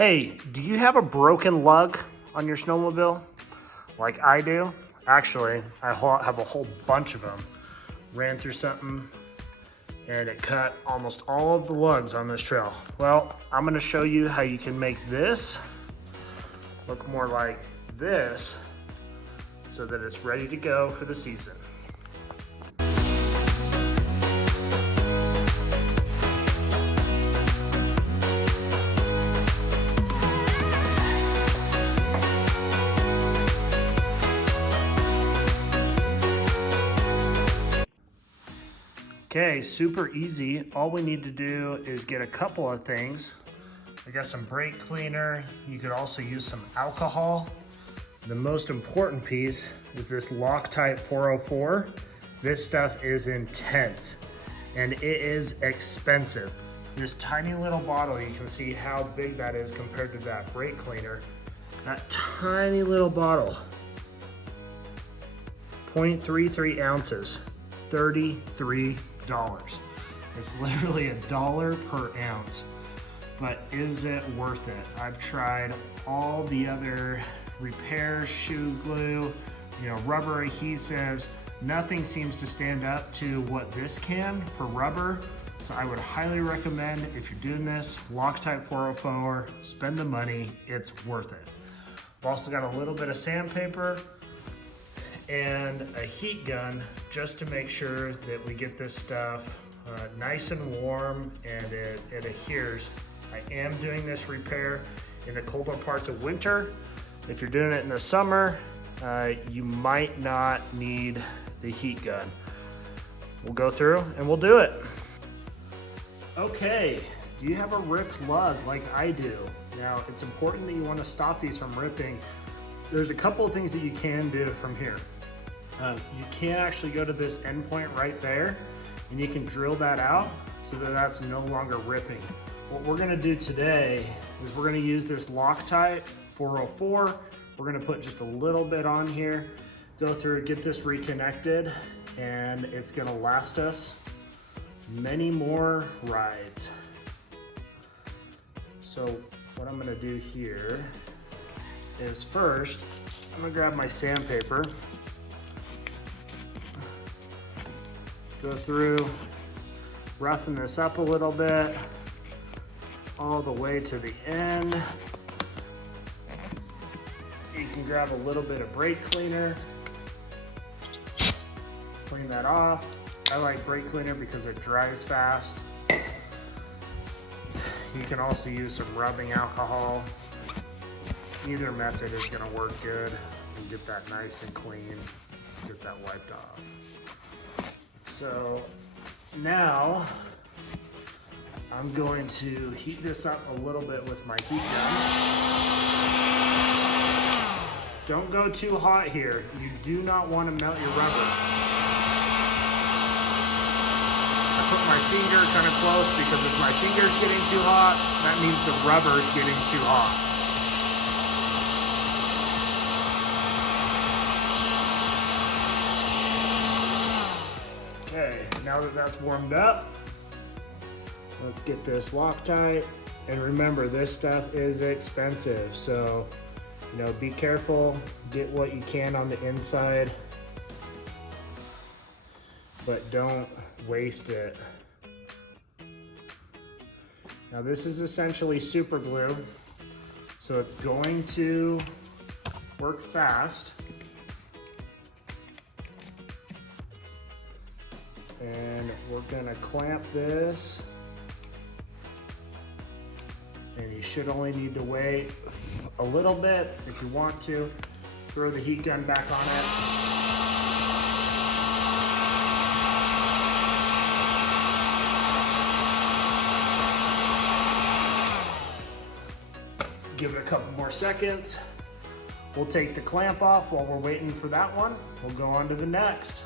Hey, do you have a broken lug on your snowmobile like I do? Actually, I have a whole bunch of them. Ran through something and it cut almost all of the lugs on this trail. Well, I'm gonna show you how you can make this look more like this so that it's ready to go for the season. Okay, super easy. All we need to do is get a couple of things. I got some brake cleaner. You could also use some alcohol. The most important piece is this Loctite 404. This stuff is intense and it is expensive. This tiny little bottle, you can see how big that is compared to that brake cleaner. That tiny little bottle, 0.33 ounces, $33. It's literally $1 per ounce, but is it worth it? I've tried all the other repair shoe glue, rubber adhesives. Nothing seems to stand up to what this can for rubber. So I would highly recommend, if you're doing this, Loctite 404, spend the money, it's worth it. I've also got a little bit of sandpaper and a heat gun just to make sure that we get this stuff nice and warm and it adheres. I am doing this repair in the colder parts of winter. If you're doing it in the summer, you might not need the heat gun. We'll go through and we'll do it. Okay, do you have a ripped lug like I do? Now, it's important that you want to stop these from ripping. There's a couple of things that you can do from here. You can actually go to this endpoint right there and you can drill that out so that that's no longer ripping. What we're gonna do today is we're gonna use this Loctite 404. We're gonna put just a little bit on here, go through, get this reconnected, and it's gonna last us many more rides. So what I'm gonna do here is first, I'm gonna grab my sandpaper, go through, roughen this up a little bit, all the way to the end. You can grab a little bit of brake cleaner, clean that off. I like brake cleaner because it dries fast. You can also use some rubbing alcohol. Either method is gonna work good and get that nice and clean, get that wiped off. So now I'm going to heat this up a little bit with my heat gun. Don't go too hot here. You do not want to melt your rubber. I put my finger kind of close because if my finger's getting too hot, that means the rubber's getting too hot. Okay, now that that's warmed up, let's get this Loctite. And remember, this stuff is expensive, so be careful, get what you can on the inside, but don't waste it. Now this is essentially super glue, so it's going to work fast. And we're gonna clamp this. And you should only need to wait a little bit. If you want to, throw the heat gun back on it. Give it a couple more seconds. We'll take the clamp off while we're waiting for that one. We'll go on to the next.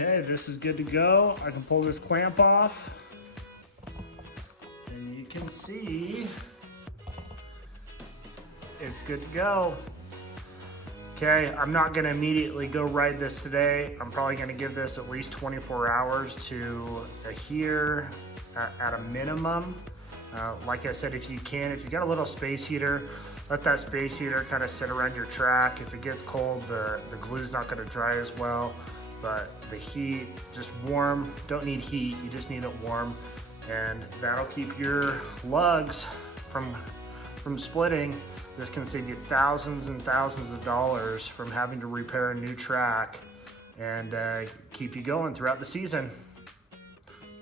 Okay, this is good to go. I can pull this clamp off. And you can see it's good to go. Okay, I'm not gonna immediately go ride this today. I'm probably gonna give this at least 24 hours to adhere at a minimum. Like I said, if you got a little space heater, let that space heater kind of sit around your track. If it gets cold, the glue's not gonna dry as well, but the heat, just warm, don't need heat, you just need it warm. And that'll keep your lugs from splitting. This can save you thousands and thousands of dollars from having to repair a new track and keep you going throughout the season.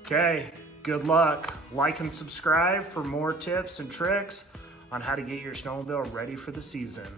Okay, good luck. Like and subscribe for more tips and tricks on how to get your snowmobile ready for the season.